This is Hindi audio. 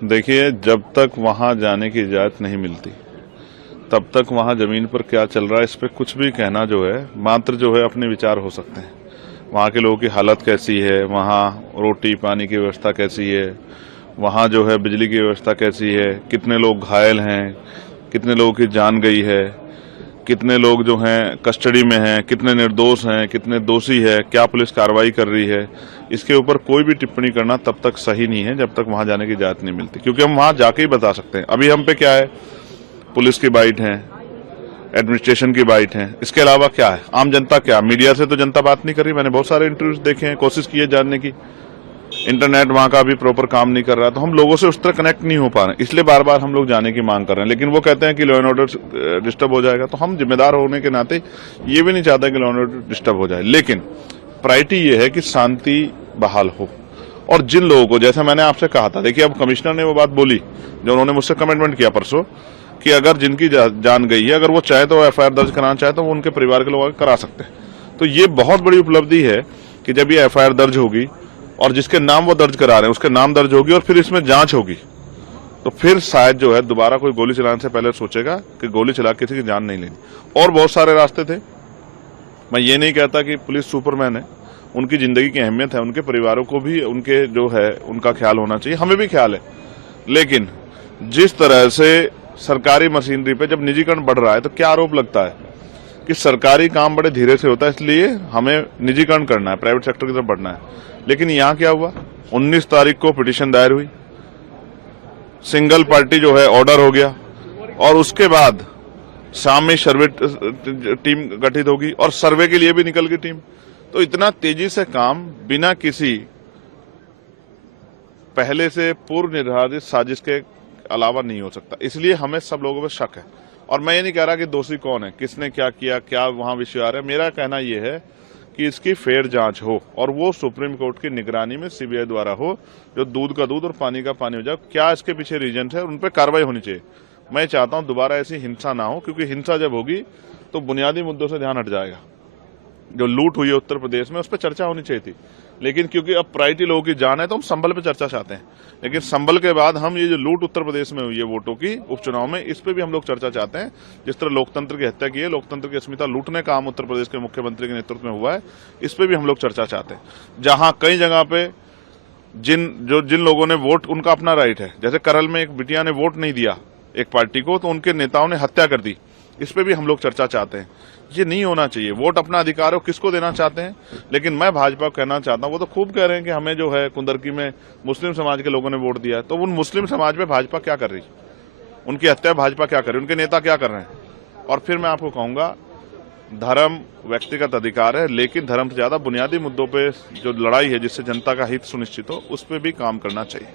देखिए, जब तक वहां जाने की इजाजत नहीं मिलती तब तक वहां जमीन पर क्या चल रहा है इस पर कुछ भी कहना जो है मात्र जो है अपने विचार हो सकते हैं। वहां के लोगों की हालत कैसी है, वहां रोटी पानी की व्यवस्था कैसी है, वहां जो है बिजली की व्यवस्था कैसी है, कितने लोग घायल हैं, कितने लोगों की जान गई है, कितने लोग जो हैं कस्टडी में हैं, कितने निर्दोष हैं, कितने दोषी है, क्या पुलिस कार्रवाई कर रही है, इसके ऊपर कोई भी टिप्पणी करना तब तक सही नहीं है जब तक वहां जाने की इजाजत नहीं मिलती, क्योंकि हम वहां जाके ही बता सकते हैं। अभी हम पे क्या है, पुलिस की बाइट है, एडमिनिस्ट्रेशन की बाइट है, इसके अलावा क्या है, आम जनता क्या, मीडिया से तो जनता बात नहीं कर रही। मैंने बहुत सारे इंटरव्यूज देखे हैं, कोशिश की है जानने की, इंटरनेट वहां का भी प्रॉपर काम नहीं कर रहा, तो हम लोगों से उस तरह कनेक्ट नहीं हो पा रहे हैं, इसलिए बार बार हम लोग जाने की मांग कर रहे हैं। लेकिन वो कहते हैं कि लॉ एंड ऑर्डर डिस्टर्ब हो जाएगा, तो हम जिम्मेदार होने के नाते ये भी नहीं चाहते कि लॉ एंड ऑर्डर डिस्टर्ब हो जाए, लेकिन प्रायोरिटी ये है कि शांति बहाल हो। और जिन लोगों को, जैसे मैंने आपसे कहा था, देखिए अब कमिश्नर ने वो बात बोली जो उन्होंने मुझसे कमिटमेंट किया परसों कि अगर जिनकी जान गई है, अगर वो चाहे तो एफआईआर दर्ज कराना चाहे तो वो उनके परिवार के लोग करा सकते हैं। तो ये बहुत बड़ी उपलब्धि है कि जब ये एफआईआर दर्ज होगी और जिसके नाम वो दर्ज करा रहे हैं उसके नाम दर्ज होगी और फिर इसमें जांच होगी, तो फिर शायद जो है दोबारा कोई गोली चलाने से पहले सोचेगा कि गोली चला किसी की जान नहीं लेनी। और बहुत सारे रास्ते थे, मैं ये नहीं कहता कि पुलिस सुपरमैन है, उनकी जिंदगी की अहमियत है, उनके परिवारों को भी उनके जो है उनका ख्याल होना चाहिए, हमें भी ख्याल है। लेकिन जिस तरह से सरकारी मशीनरी पे जब निजीकरण बढ़ रहा है तो क्या आरोप लगता है कि सरकारी काम बड़े धीरे से होता है, इसलिए हमें निजीकरण करना है, प्राइवेट सेक्टर की तरफ बढ़ना है। लेकिन यहां क्या हुआ, 19 तारीख को पिटीशन दायर हुई, सिंगल पार्टी जो है ऑर्डर हो गया और उसके बाद शाम में सर्वे टीम गठित होगी और सर्वे के लिए भी निकल गई टीम। तो इतना तेजी से काम बिना किसी पहले से पूर्व निर्धारित साजिश के अलावा नहीं हो सकता, इसलिए हमें सब लोगों पर शक है। और मैं ये नहीं कह रहा कि दोषी कौन है, किसने क्या किया, क्या वहां विषय आ रहा है। मेरा कहना यह है कि इसकी फेयर जांच हो और वो सुप्रीम कोर्ट की निगरानी में सीबीआई द्वारा हो, जो दूध का दूध और पानी का पानी हो जाए। क्या इसके पीछे रीजन है, उन पर कार्रवाई होनी चाहिए। मैं चाहता हूं दोबारा ऐसी हिंसा ना हो, क्योंकि हिंसा जब होगी तो बुनियादी मुद्दों से ध्यान हट जाएगा। जो लूट हुई है उत्तर प्रदेश में उस पर चर्चा होनी चाहिए थी, लेकिन क्योंकि अब प्रायोरिटी लोगों की जान है तो हम संभल पे चर्चा चाहते हैं। लेकिन संभल के बाद हम ये जो लूट उत्तर प्रदेश में हुई है वोटों की उपचुनाव में, इस पे भी हम लोग चर्चा चाहते हैं। जिस तरह लोकतंत्र की हत्या की है, लोकतंत्र की अस्मिता लूटने का काम उत्तर प्रदेश के मुख्यमंत्री के नेतृत्व में हुआ है, इस पे भी हम लोग चर्चा चाहते हैं। जहां कई जगह पे जिन लोगों ने वोट, उनका अपना राइट है, जैसे करल में एक बिटिया ने वोट नहीं दिया एक पार्टी को तो उनके नेताओं ने हत्या कर दी, इस पे भी हम लोग चर्चा चाहते हैं। ये नहीं होना चाहिए, वोट अपना अधिकार है, किसको देना चाहते हैं। लेकिन मैं भाजपा को कहना चाहता हूं, वो तो खूब कह रहे हैं कि हमें जो है कुंदरकी में मुस्लिम समाज के लोगों ने वोट दिया, तो उन मुस्लिम समाज में भाजपा क्या कर रही, उनकी हत्या भाजपा क्या कर रही, उनके नेता क्या कर रहे हैं। और फिर मैं आपको कहूंगा, धर्म व्यक्तिगत अधिकार है, लेकिन धर्म से ज्यादा बुनियादी मुद्दों पर जो लड़ाई है जिससे जनता का हित सुनिश्चित हो, उस पर भी काम करना चाहिए।